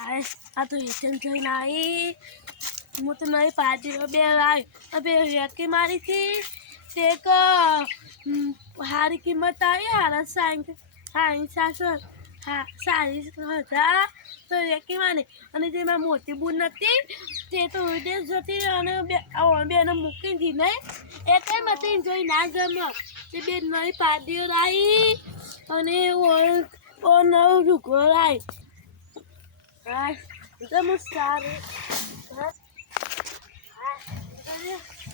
આ તો એટીએમ જોઈને આવી હું તો નવી પાર્ટીનો બે આવી બે રેકી મારી હતી તે એક સારી કિંમત આવી હારા સારી હતા તો રેકી મારી અને જેમાં મોટી બૂન નથી તે તો વિદેશ જતી અને બેને મૂકી હતી નહીં એ કઈ મતી જોઈ ના ગમે તે બે નવી પાર્ટીઓ લાવી અને નવું રૂગો લાવી एकदम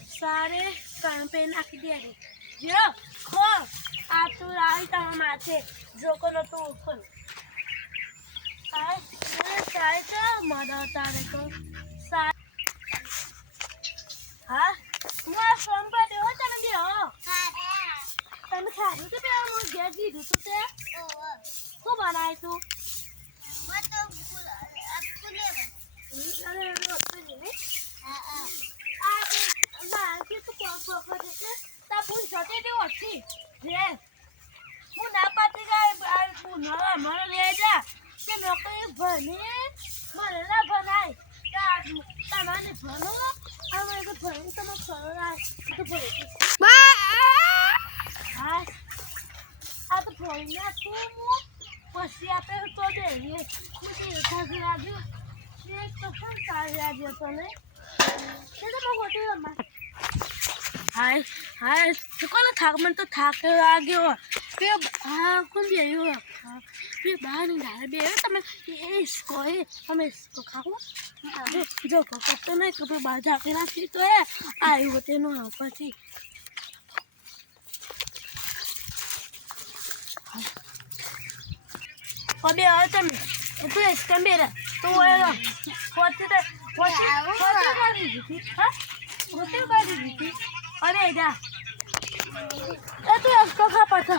सारे काम पे नाखी दिया है जो खो आप तो आई ता माथे जो को न तो ऊपर सारे तो मदा तारे को सारे हाँ मैं फोन पर देखो तने भी हो तने खाने के पे हम गया जी तो ते को बनाए तू मैं तो હું ના પાતી ગયા મને લઈ જા તે નોકરી ભણે મને ના ભણાય તમારે ભણો અમે તો ભણી તમે ભણાય તો ભણે હા આ તો ભણી નાખું હું પછી આપણે તો દઈએ ખુશી એકાથી લાગ્યું એક તો પણ સારી લાગ્યો તને તે તો બહુ હોતી હાય કોને થાક મને તો થાક લાગ્યો બે હા કોણ બેયું બે બહાર ની ધારે બે તમે इसको हम इसको खाओ जो को तो नहीं कभी बाहर जाके नाखी तो है आई होते नो પછી अबे आओ तुम तू इसका मेरा तो वो होते कर दी थी हां होते कर दी थी अरे जा ए तू इसको खा पता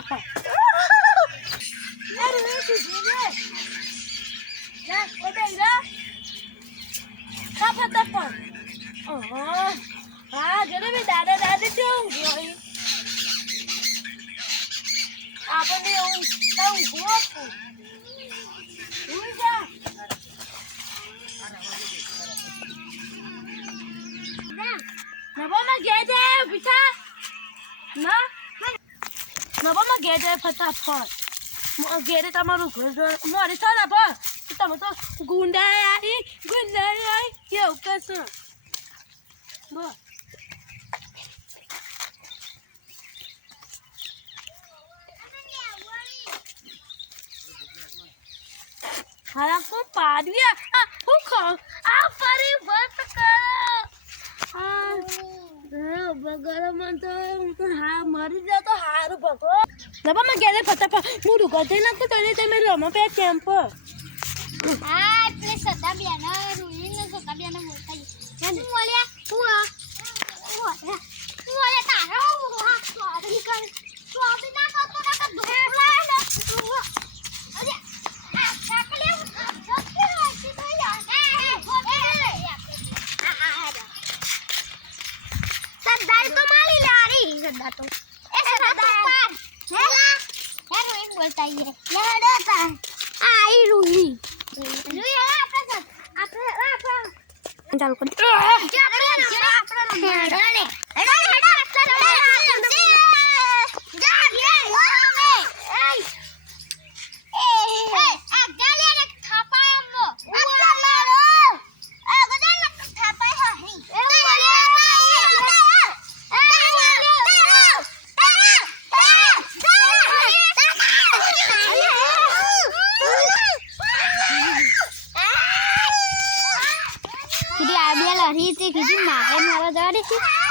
अरे वे तुझे जा अबे जा खा पता पर ओहो हां जरे भी दादा दादी क्यों गई आपने वो नबोमा गेजे बिठा ना नबोमा गेजे फटाफट गेरे તમારું ઘર મોરી છો ને પર તમે તો ગુંડા આવી કેવું કશું બોલ हां को पादिया હું ખા આ ફરી વાત કરો બગર મન તો હા મરી જા તો હારું ભગો નબા માં ગેલે ફટાફટ હું રૂગતે નાખો તને તમે રમો પે કેમ્પ હા એટલે સદા બેના રૂઈ ને સદા બેના મોટા હું ઓલ્યા હું ઓલ્યા તારો હા સ્વાદી કર સ્વાદી ના કરતો ના ઢોકળા ને અરે सरदार तो मारी ले आ रही सरदार तो ए सरदार पर हेला है रोइन बोलता है लड़ा था आई रूही हेला આપણે ચાલ કર Jadi ambil lari sih, jadi makan malah dari sih.